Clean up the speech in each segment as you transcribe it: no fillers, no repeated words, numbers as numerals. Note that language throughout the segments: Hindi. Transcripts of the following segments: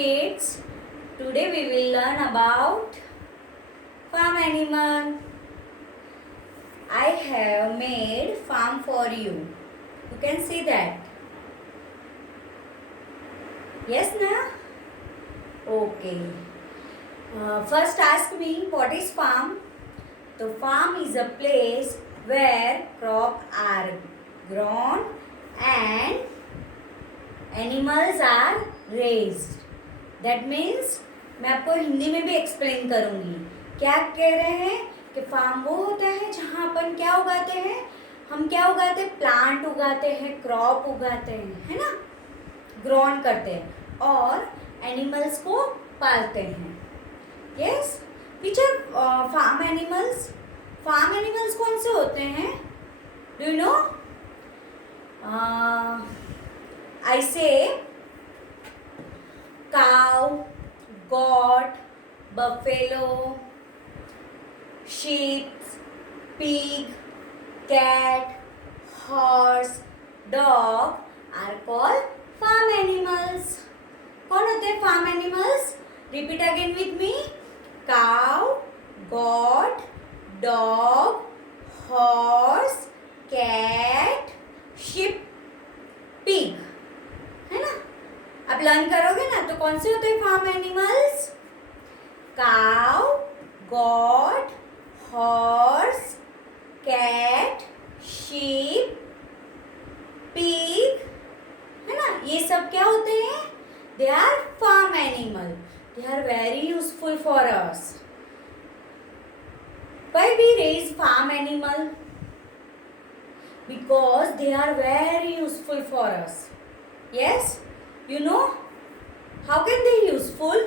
kids. Today we will learn about farm animal. I have made farm for you. You can see that. Yes, na? Okay. First ask me what is farm? The farm is a place where crops are grown and animals are raised. That means मैं आपको हिंदी में भी एक्सप्लेन करूँगी. क्या कह रहे हैं कि फार्म वो होता है जहाँ अपन क्या उगाते हैं, हम क्या उगाते हैं, प्लांट उगाते हैं, क्रॉप उगाते हैं, है ना, ग्रोन करते हैं और एनिमल्स को पालते हैं. Yes, which are farm animals? Farm animals कौन से होते हैं? Do you know? I say cow, goat, buffalo, sheep, pig, cat, horse, dog are called farm animals. कौन होते हैं farm animals? Repeat again with me. Cow, goat, dog, horse, cat, sheep, pig. है ना? आप लर्न करोगे ना, तो कौन से होते हैं farm animals? Cow, goat, horse, cat, sheep, pig, है ना, ये सब क्या होते हैं? They are farm animal. They are very useful for us. Why we raise farm animal? Because they are very useful for us. Yes, you know how can they useful?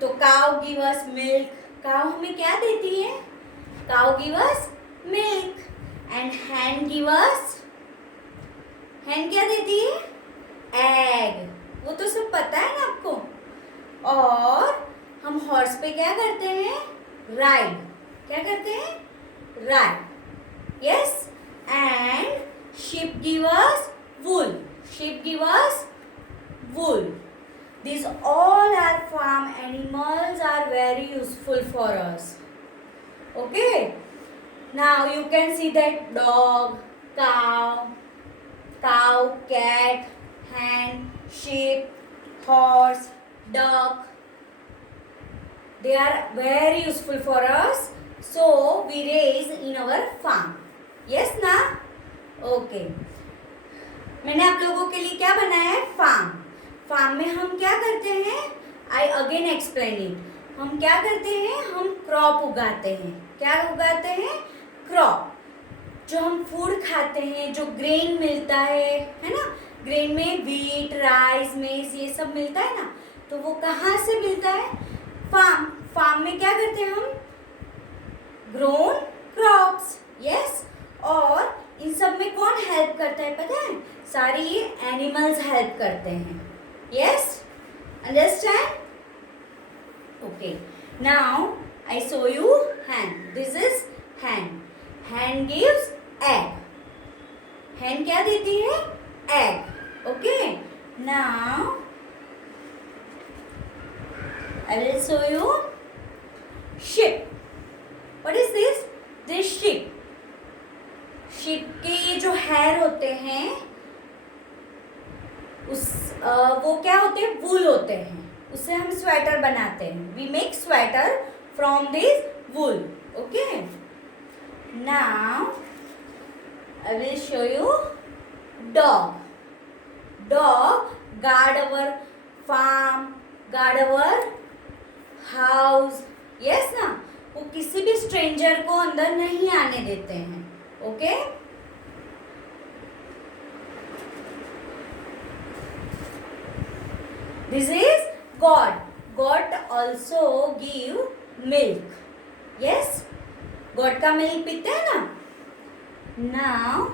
तो cow give us milk. cow हमें क्या देती है? cow give us milk. and hen give us, hen क्या देती है? egg. वो तो सब पता है ना आपको. और हम हॉर्स पे क्या करते हैं? राइड. क्या करते हैं? Ride. Yes, and sheep give us wool. Sheep give us wool. These all are farm animals are very useful for us. Okay. Now you can see that dog, cow, cat, hen, sheep, horse, duck. They are very useful for us. So we raise in our farm. Yes ना? ओके. मैंने आप लोगों के लिए क्या बनाया है? फार्म. फार्म में हम क्या करते हैं? I again explain it. हम क्या करते हैं? हम क्रॉप उगाते हैं. क्या उगाते हैं? क्रॉप. जो हम फूड खाते हैं, जो ग्रेन मिलता है ना, ग्रेन में व्हीट, राइस, मेज, ये सब मिलता है ना, तो वो कहाँ से मिलता है? फार्म. फार्म में क्या करते हैं हम? Grown crops. यस. और इन सब में कौन हेल्प करता है पता है? सारे ये एनिमल्स हेल्प करते हैं. Yes, understand? Okay. Now I show you hen. This is hen. hen gives egg. hen क्या देती है? egg. Okay. Now I will show you sheep. What is this? This sheep. sheep के ये जो hair होते हैं, वो क्या होते हैं? wool होते हैं. उससे हम स्वेटर बनाते हैं. We make sweater from this wool. Okay. Now I will show you dog. Dog guard our farm, guard our house. Yes ना? वो किसी भी स्ट्रेंजर को अंदर नहीं आने देते हैं. Okay. This is goat. goat also give milk. yes, goat का मिल्क पीते हैं ना. now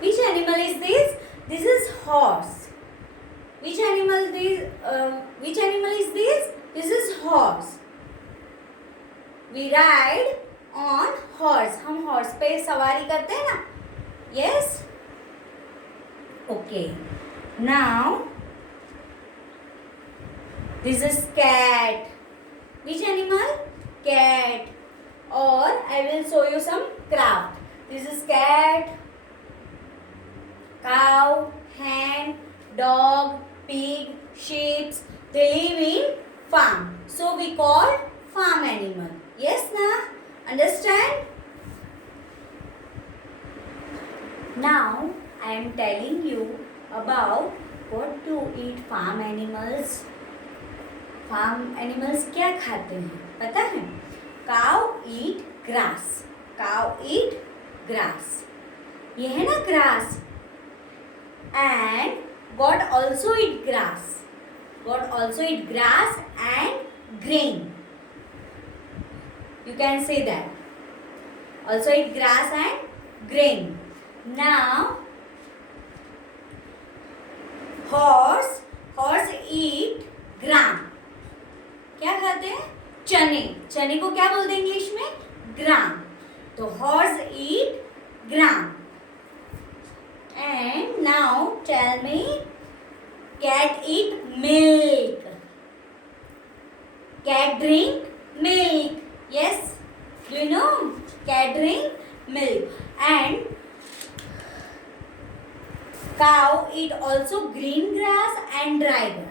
which animal is this? This is horse. which animal is this? This is horse. we ride on horse. हम horse पे सवारी करते हैं ना. yes. okay. Now this is cat. Which animal? Cat. Or I will show you some craft. This is cat, cow, hen, dog, pig, sheep. They live in farm. So we call farm animal. Yes, na? Understand? Now I am telling you about what to eat farm animals. Farm animals क्या खाते हैं पता है? Cow eat grass. Cow eat grass. ये है ना grass. And god also eat grass. God also eat grass and grain. You can say that. Also eat grass and grain. Now horse eat gram. क्या खाते हैं? चने. चने को क्या बोलते हैं इंग्लिश में? ग्राम. तो horse eat gram. And now tell me, cat eat milk. Cat drink milk. Yes, you know cat drink milk. And cow eat also green grass and dry grass.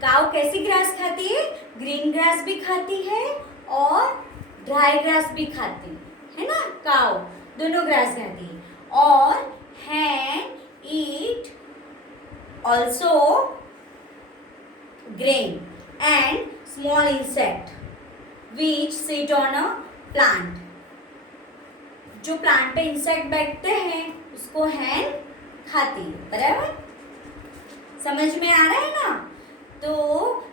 Cow कैसी ग्रास खाती है? ग्रीन ग्रास भी खाती है और ड्राई ग्रास भी खाती है ना. काउ दोनों ग्रास खाती है. और hen eat also grain and small insect which sit on a plant. जो प्लांट पे इंसेक्ट बैठते हैं उसको hen खाती है. बराबर समझ में आ रहा है ना? तो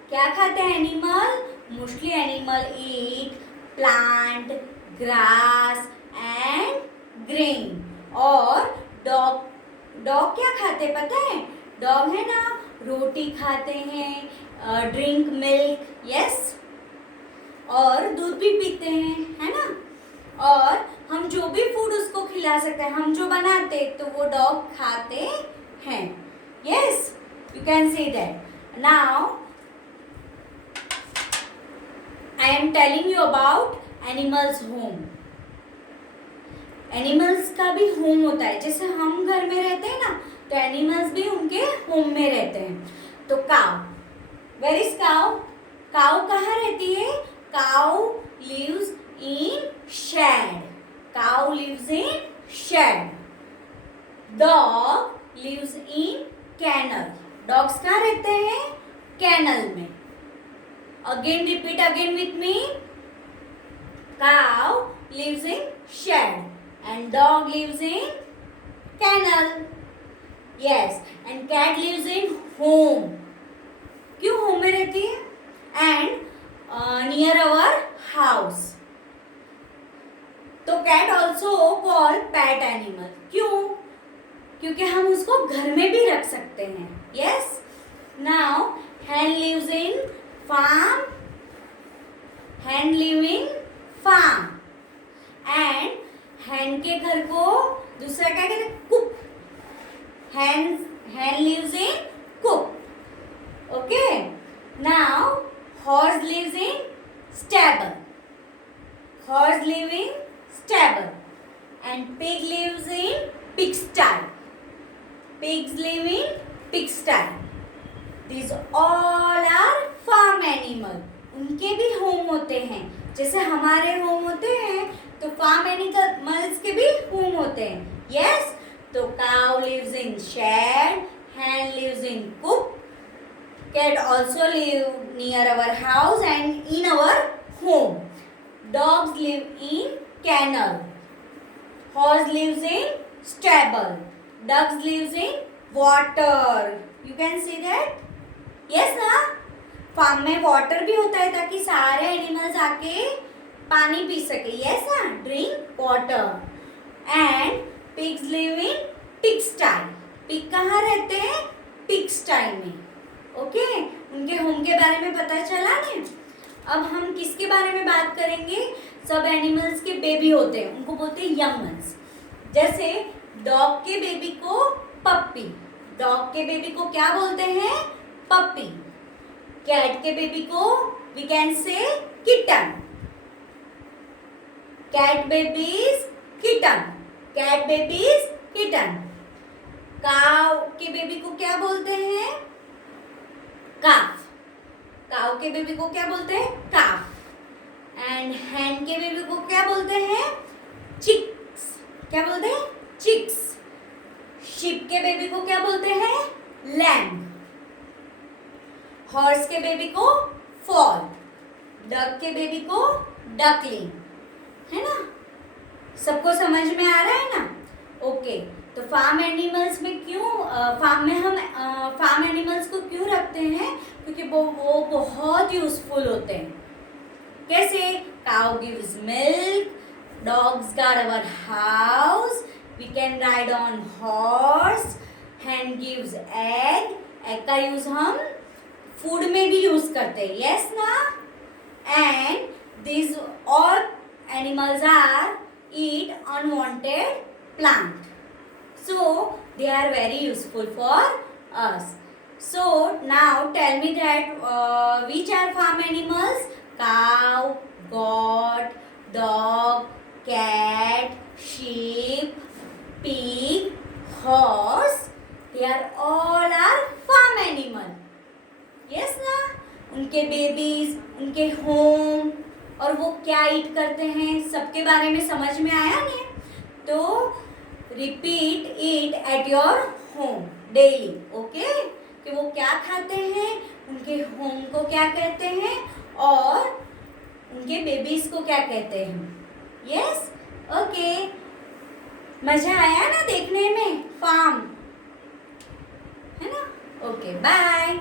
क्या खाते हैं animal? Mostly animal eat plant, grass and grain. और डॉग क्या खाते हैं पता है? डॉग है ना, रोटी खाते हैं, ड्रिंक मिल्क. यस, और दूध भी पीते हैं, है ना. और हम जो भी फूड उसको खिला सकते हैं, हम जो बनाते तो वो डॉग खाते हैं. Yes, you can see that. Now I am telling you about animals home. Animals का भी होम होता है. जैसे हम घर में रहते हैं ना, तो एनिमल्स भी उनके होम में रहते हैं. तो cow, where is cow? Cow कहाँ रहती है? Cow lives in shed. Cow lives in shed. Dog lives in kennel. Dogs कहाँ रहते हैं? कैनल में. Again repeat again with me. Cow lives in shed and dog lives in kennel. Yes, and cat lives in home. क्यों home में रहती है? And near our house. तो cat also called pet animal. क्यों? क्योंकि हम उसको घर में भी रख सकते हैं. Yes. Now hen lives in farm. Hen live in farm. And hen के घर को दूसरा क्या कहते हैं? Cook. hen lives in coop. Okay. Now horse lives in stable. Horse live in stable. And pig lives in pigsty. Pigs live in pigsty. These all are farm animal. उनके भी होम होते हैं. जैसे हमारे होम होते हैं तो फार्म एनिमल्स के भी होम होते हैं. यस. तो cow lives in shed, hen lives in coop, cat also live near our house and in our home. Dogs live in kennel. Horse lives in stable. Ducks lives in water. You can see that? Yes ना? फार्म में वाटर भी होता है ताकि सारे एनिमल्स आके पानी पी सके. यस ना? Drink water. And pigs live in pigsty. Pig कहाँ रहते हैं? पिगस्टाई में. ओके. उनके होम के बारे में पता चला ना. अब हम किसके बारे में बात करेंगे? सब एनिमल्स के बेबी होते हैं, उनको बोलते हैं यंग वंस. जैसे डॉग के बेबी को पप्पी. डॉग के बेबी को क्या बोलते हैं? पप्पी। कैट के बेबी को we can say kitten. Cat babies kitten. Cat babies kitten. Cow के बेबी को क्या बोलते हैं? काफ। काव के बेबी को क्या बोलते हैं? काफ। एंड हैन के बेबी को क्या बोलते हैं? चिक्स। क्या बोलते हैं? चिक्स। शिप के बेबी को क्या बोलते हैं? लैम्ब। हॉर्स के बेबी को फॉल। डक के बेबी को डकलिंग। है ना? सबको समझ में आ रहा है ना? ओके। तो फार्म एनिमल्स में क्यों फार्म में हम फार्म एनिमल्स को क्यों रखते हैं? क्योंकि वो बहुत यूजफुल होते हैं। कैसे? Cow gives milk, dogs guard our house, we can ride on horse, hen gives egg. Egg का यूज हम फूड में भी यूज करते हैं, यस ना? And this all animals are eat unwanted plant. So they are very useful for us. So now tell me that which are farm animals? Cow, goat, dog, cat, sheep, pig, horse. They are all farm animal. Yes ना? उनके बेबीज, उनके होम और वो क्या ईट करते हैं, सबके बारे में समझ में आया नहीं? तो repeat it at your home daily. Okay? कि वो क्या खाते हैं, उनके होम को क्या कहते हैं और उनके बेबीज को क्या कहते हैं. यस? ओके. मजा आया ना देखने में फार्म? है ना? Okay, bye.